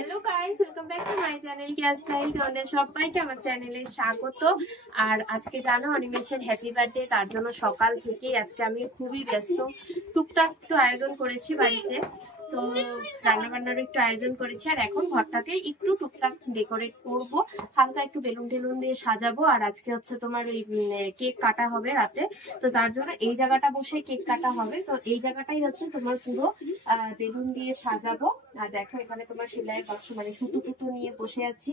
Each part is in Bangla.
Hello guys, welcome back to my channel Keya style. তোমাদের সবাইকে আমার চ্যানেলে স্বাগত। আর আজকে জানো অনিমেষের হ্যাপি বার্থডে, তার জন্য সকাল থেকেই আজকে আমি খুবই ব্যস্ত। টুকটাক একটু আয়োজন করেছি বাড়িতে, তো রান্নাবান্নারও একটু আয়োজন করেছি। আর এখন ঘরটাকে একটু টুকটাক ডেকোরেট করব, হালকা একটু বেলুন টেলুন দিয়ে সাজাবো। আর আজকে হচ্ছে তোমার এই কেক কাটা হবে রাতে, তো তার জন্য এই জায়গাটা বসে কেক কাটা হবে। তো এই জায়গাটাই হচ্ছে তোমার পুরো বেলুন দিয়ে সাজাবো। আর দেখো এখানে তোমার সেলাই বাক্স মানে সুতো টুতো নিয়ে বসে আছি।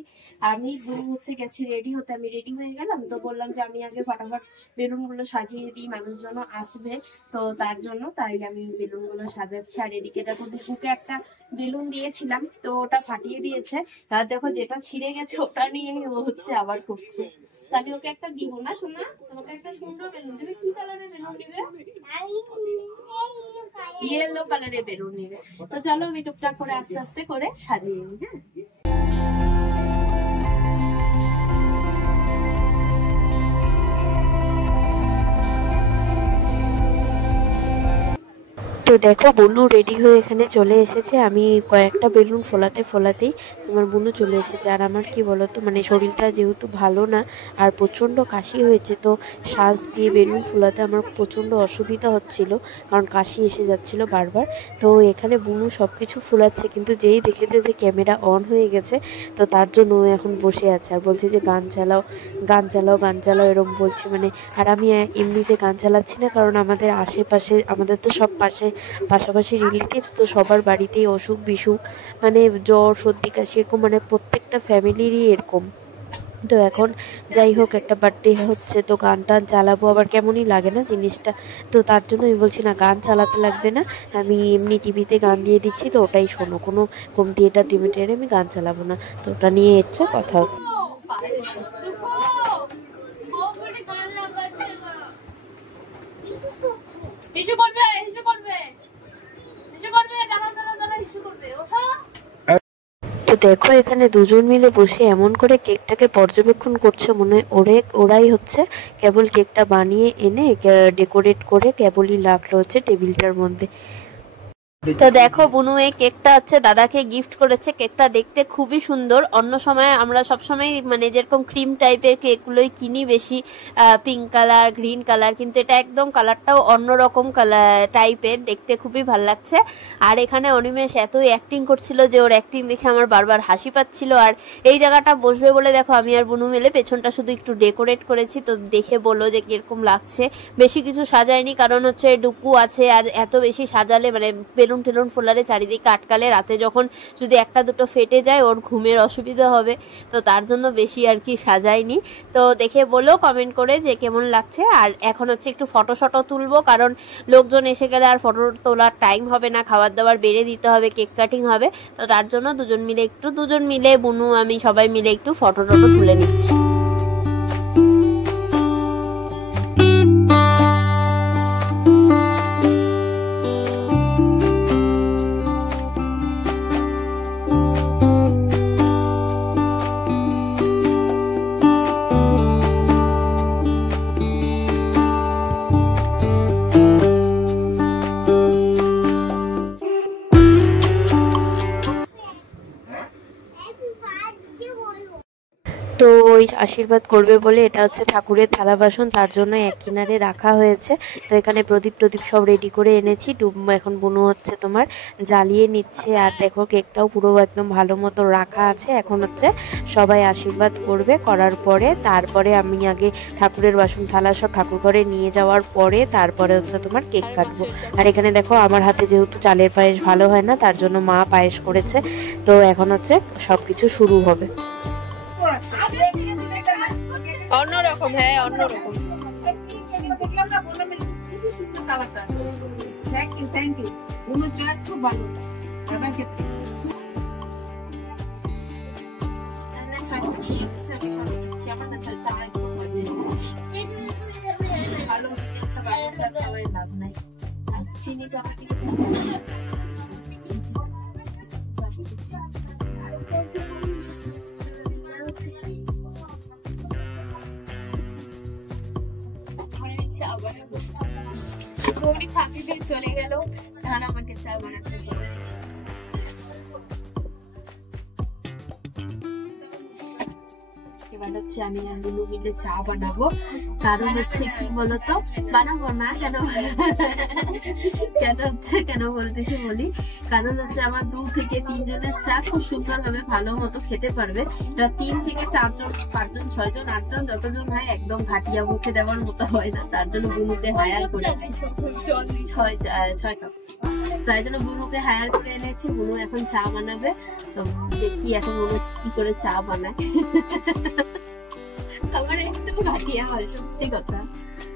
আমি হচ্ছে গেছি রেডি হতে, আমি রেডি হয়ে গেলাম। তো বললাম যে আমি আগে ফটাফট বেলুন গুলো সাজিয়ে দিই, মানুষজন আসবে তো তার জন্য, তাই আমি বেলুন গুলো সাজাচ্ছি। আর এদিকে দেখো দুপুকে একটা বেলুন দিয়েছিলাম, তো ওটা ফাটিয়ে দিয়েছে। আর দেখো যেটা ছিঁড়ে গেছে ওটা নিয়ে ও হচ্ছে আবার করছে। আমি ওকে একটা দিব না শোনা, তোমাকে একটা সুন্দর বেলুন দেবে। কি কালারের বেলুন দিবে? ইয়েলো কালারের বেলুন নিবে। তো চলো আমি টুকটাক করে আস্তে আস্তে করে সাজিয়ে নিই। হ্যাঁ, তো দেখো বুনু রেডি হয়ে এখানে চলে এসেছে। আমি কয়েকটা বেলুন ফোলাতেই তোমার বুনু চলে এসেছে। আর আমার কি বলতো, মানে শরীরটা যেহেতু ভালো না আর প্রচণ্ড কাশি হয়েছে, তো শ্বাস দিয়ে বেলুন ফোলাতে আমার প্রচণ্ড অসুবিধা হচ্ছিল, কারণ কাশি এসে যাচ্ছিল বারবার। তো এখানে বুনু সব কিছু ফোলাচ্ছে, কিন্তু যেই দেখেছে যে ক্যামেরা অন হয়ে গেছে, তো তার জন্য ও এখন বসে আছে আর বলছে যে গান চালাও গান চালাও গান চালাও এরকম বলছে। মানে আর আমি এমনিতে গান চালাচ্ছি না, কারণ আমাদের আশেপাশে, আমাদের তো সব পাশাপাশি রিলেটিভস, তো সবার বাড়িতেই অসুখ বিসুখ, মানে জ্বর সর্দি কাশি এরকম, মানে প্রত্যেকটা ফ্যামিলিরই এরকম। তো এখন যাই হোক, একটা বার্থডে হচ্ছে, তো গান টান চালাবো, আবার কেমনই লাগে না জিনিসটা। তো তার জন্য আমি বলছি না, গান চালাতে লাগবে না, আমি এমনি টিভিতে গান দিয়ে দিচ্ছি, তো ওটাই শোনো, কোনো হোম থিয়েটার টিভিটারে আমি গান চালাবো না। তো ওটা নিয়ে হচ্ছে কথা। তো দেখো এখানে দুজন মিলে বসে এমন করে কেকটাকে পর্যবেক্ষণ করছে, মনে ওরাই হচ্ছে কেবল কেকটা বানিয়ে এনে ডেকোরেট করে কেবলই রাখলো হচ্ছে টেবিলটার মধ্যে। তো দেখো বুনু এই কেকটা হচ্ছে দাদাকে গিফট করেছে। কেকটা দেখতে খুবই সুন্দর। অন্য সময় আমরা সবসময় মানে যেরকম ক্রিম টাইপের কেকগুলোই কিনি বেশি, পিঙ্ক কালার গ্রিন কালার, কিন্তু এটা একদম কালারটাও অন্যরকম কালার টাইপের, দেখতে খুবই ভালো লাগছে। আর এখানে অনিমেষ এতই অ্যাক্টিং করছিল যে ওর অ্যাক্টিং দেখে আমার বারবার হাসি পাচ্ছিল। আর এই জায়গাটা বসবে বলে দেখো আমি আর বুনু মিলে পেছনটা শুধু একটু ডেকোরেট করেছি। তো দেখে বললো যে কিরকম লাগছে। বেশি কিছু সাজায়নি, কারণ হচ্ছে ডুকু আছে, আর এত বেশি সাজালে মানে বেলুন টেলুন ফোলারে চারিদিকে আটকালে রাতে যখন যদি একটা দুটো ফেটে যায় ওর ঘুমের অসুবিধা হবে, তো তার জন্য বেশি আর কি সাজাইনি। তো দেখে বলো কমেন্ট করে যে কেমন লাগছে। আর এখন হচ্ছে একটু ফটো শটো তুলবো, কারণ লোকজন এসে গেলে আর ফটো তোলার টাইম হবে না, খাবার দাবার বেড়ে দিতে হবে, কেক কাটিং হবে। তো তার জন্য দুজন মিলে বুনু আমি সবাই মিলে একটু ফটো টটো তুলে নিচ্ছি। তো ওই আশীর্বাদ করবে বলে এটা হচ্ছে ঠাকুরের থালা বাসন, তার জন্য এক কিনারে রাখা হয়েছে। তো এখানে প্রদীপ সব রেডি করে এনেছি। এখন বুনু হচ্ছে তোমার জ্বালিয়ে নিচ্ছে। আর দেখো কেকটাও পুরো একদম ভালো মতো রাখা আছে। এখন হচ্ছে সবাই আশীর্বাদ করবে, করার পরে তারপরে আমি আগে ঠাকুরের বাসন থালা সব ঠাকুর ঘরে নিয়ে যাওয়ার পরে তারপরে হচ্ছে তোমার কেক কাটবো। আর এখানে দেখো আমার হাতে যেহেতু চালের পায়েস ভালো হয় না, তার জন্য মা পায়েস করেছে। তো এখন হচ্ছে সবকিছু শুরু হবে। অন্যরকম, হ্যাঁ অন্যরকম। থ্যাংক ইউ বুনুর চয়েস খুব ভালো। চিনি ফাঁকি দিয়ে চলে গেল, তাহলে আমাকে চা বানাতে হবে। এবার হচ্ছে আমি আর বুনু মিলে চা বানাবো। কারণ হচ্ছে কি বলতো, বানাবো না কেন কেন বলতেছি বলি, কারণ হচ্ছে আমার 2 থেকে 3 জনের চা খুব সুন্দর ভাবে ভালো মতো খেতে পারবে। 3 থেকে 4 জন 5 জন 6 জন 8 জন যতজন হয় একদম ভাটিয়া মুখে দেওয়ার মতো হয় না, তার জন্য বুনুকে হায়ার করেছি 6 কাপ। তাই জন্য বুনুকে হায়ার করে এনেছি। বুনু এখন চা বানাবে, তো দেখি এখন বুনু কি করে চা বানায়। আমার একটু ভাটিয়া হয়, সত্যি কথা।